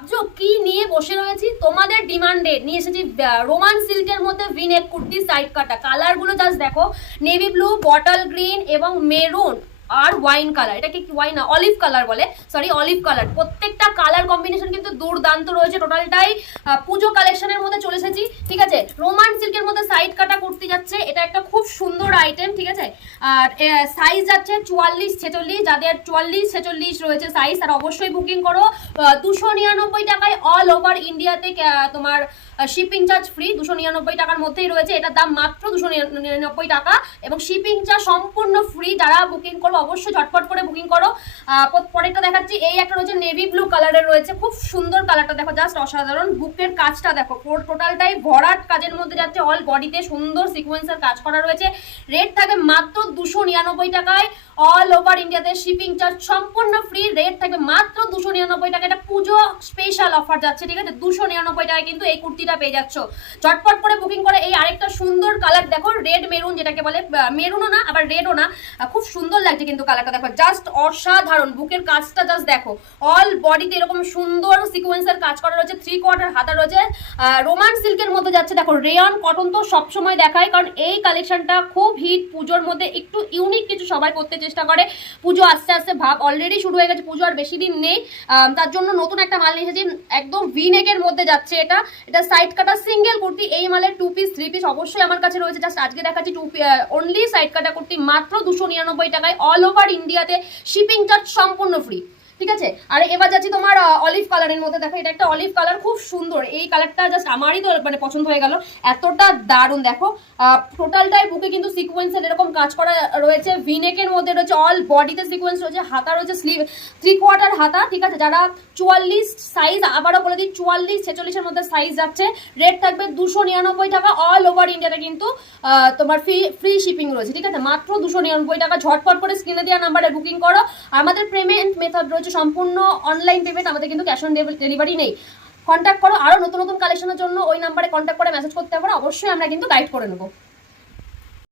ভাবছো কি নিয়ে বসে রয়েছি, তোমাদের ডিমান্ডে নিয়ে এসেছি রোমান সিল্কের মধ্যে ভিনেক কুর্তি সাইড কাটা। কালারগুলো জাস্ট দেখো, নেভি ব্লু, বটল গ্রিন এবং মেরুন আর ওয়াইন কালার। এটা কি ওয়াইন না, অলিভ কালার বলে, সরি অলিভ কালার। প্রত্যেকটা কালার কম্বিনেশন কিন্তু দুর্দান্ত রয়েছে। টোটালটাই পুজো কালেকশনের মধ্যে চলে এসেছি, ঠিক আছে। রোমান সিল্কের মধ্যে সাইড কাটা কুর্তি যাচ্ছে, এটা একটা খুব সুন্দর আইটেম, ঠিক আছে। আর সাইজ যাচ্ছে 44-46, যাদের 44-46 রয়েছে সাইজ তারা অবশ্যই বুকিং করো। 299 টাকায় অল ওভার ইন্ডিয়াতে তোমার শিপিং চার্জ ফ্রি। 299 টাকার মধ্যেই রয়েছে, এটার দাম মাত্র 299 টাকা এবং শিপিং চার্জ সম্পূর্ণ ফ্রি। যারা বুকিং করো অবশ্যই ঝটপট করে বুকিং করো। পরেরটা দেখাচ্ছি, এই একটা রয়েছে নেভি ব্লু কালারের রয়েছে, খুব সুন্দর কালারটা দেখো, জাস্ট অসাধারণ। বুকের কাজটা দেখো, টোটালটাই ভরাট কাজের মধ্যে যাচ্ছে, অল বডিতে সুন্দর সিকোয়েন্সের কাজ করা রয়েছে। রেট থাকবে মাত্র 299 টাকায়, অল ওভার ইন্ডিয়াতে শিপিং চার্জ সম্পূর্ণ ফ্রি। রেট থাকবে মাত্র 299 টাকা। এটা পুজো স্পেশাল অফার যাচ্ছে, ঠিক আছে। 299 টাকায় কিন্তু এই কুর্তিটা পেয়ে যাচ্ছ। ঝটপট করে বুকিং করে। এই আরেকটা সুন্দর কালার দেখো, রেড মেরুন, যেটাকে বলে মেরুনও না আবার রেডও না, খুব সুন্দর লাগছে কিন্তু কালারটা দেখো, জাস্ট অসাধারণ। বুকের কাজটা জাস্ট দেখো, অল বডিতে এরকম সুন্দর সিকোয়েন্সের কাজ করা রয়েছে, 3/4 হাতা রয়েছে। রোমান সিল্কের মধ্যে যাচ্ছে দেখো, রেয়ন কটন তো সবসময় দেখায়, কারণ এই কালেকশনটা খুব হিট। পুজোর মধ্যে একটু ইউনিক কিছু সবাই করতে চেষ্টা করে। পুজো আস্তে আস্তে ভাব অলরেডি শুরু হয়ে গেছে, পুজো আর বেশি দিন নেই, তার জন্য নতুন একটা মাল নিয়ে এসেছি। একদম ভি নেকের মধ্যে যাচ্ছে এটা সাইড কাটা সিঙ্গেল কুর্তি। এই মালের 2 পিস 3 পিস অবশ্যই আমার কাছে রয়েছে। জাস্ট আজকে দেখাচ্ছি অনলি সাইড কাটা কুর্তি মাত্র 299 টাকায়, অল ওভার ইন্ডিয়াতে শিপিং চার্জ সম্পূর্ণ ফ্রি, ঠিক আছে। আর এবার যাচ্ছি তোমার অলিভ কালারের মধ্যে, দেখো এটা একটা অলিভ কালার, খুব সুন্দর। এই কালারটা জাস্ট আমারই তো মানে পছন্দ হয়ে গেল, এতটা দারুণ। দেখো টোটালটাই বুকে কিন্তু সিকোয়েন্সের এরকম কাজ করা রয়েছে, ভিনেকের মধ্যে রয়েছে, অল বডিতে সিকোয়েন্স রয়েছে, হাতা রয়েছে স্লিভ 3/4 হাতা, ঠিক আছে। যারা 44 সাইজ, আবারও বলে দিই 44-46 মধ্যে সাইজ যাচ্ছে। রেট থাকবে 299 টাকা, অল ওভার ইন্ডিয়াতে কিন্তু তোমার ফ্রি শিপিং রয়েছে, ঠিক আছে। মাত্র 299 টাকা। ঝটপট করে স্ক্রিনে দেওয়া নাম্বারে বুকিং করো। আমাদের পেমেন্ট মেথড রয়েছে সম্পূর্ণ অনলাইন পেমেন্ট, আমাদের কিন্তু ক্যাশ অন ডেলিভারি নেই। কন্ট্যাক্ট করো, আরও নতুন নতুন কালেকশনের জন্য ওই নাম্বারে কন্ট্যাক্ট করে মেসেজ করতে পারো, অবশ্যই আমরা কিন্তু গাইড করে নেবো।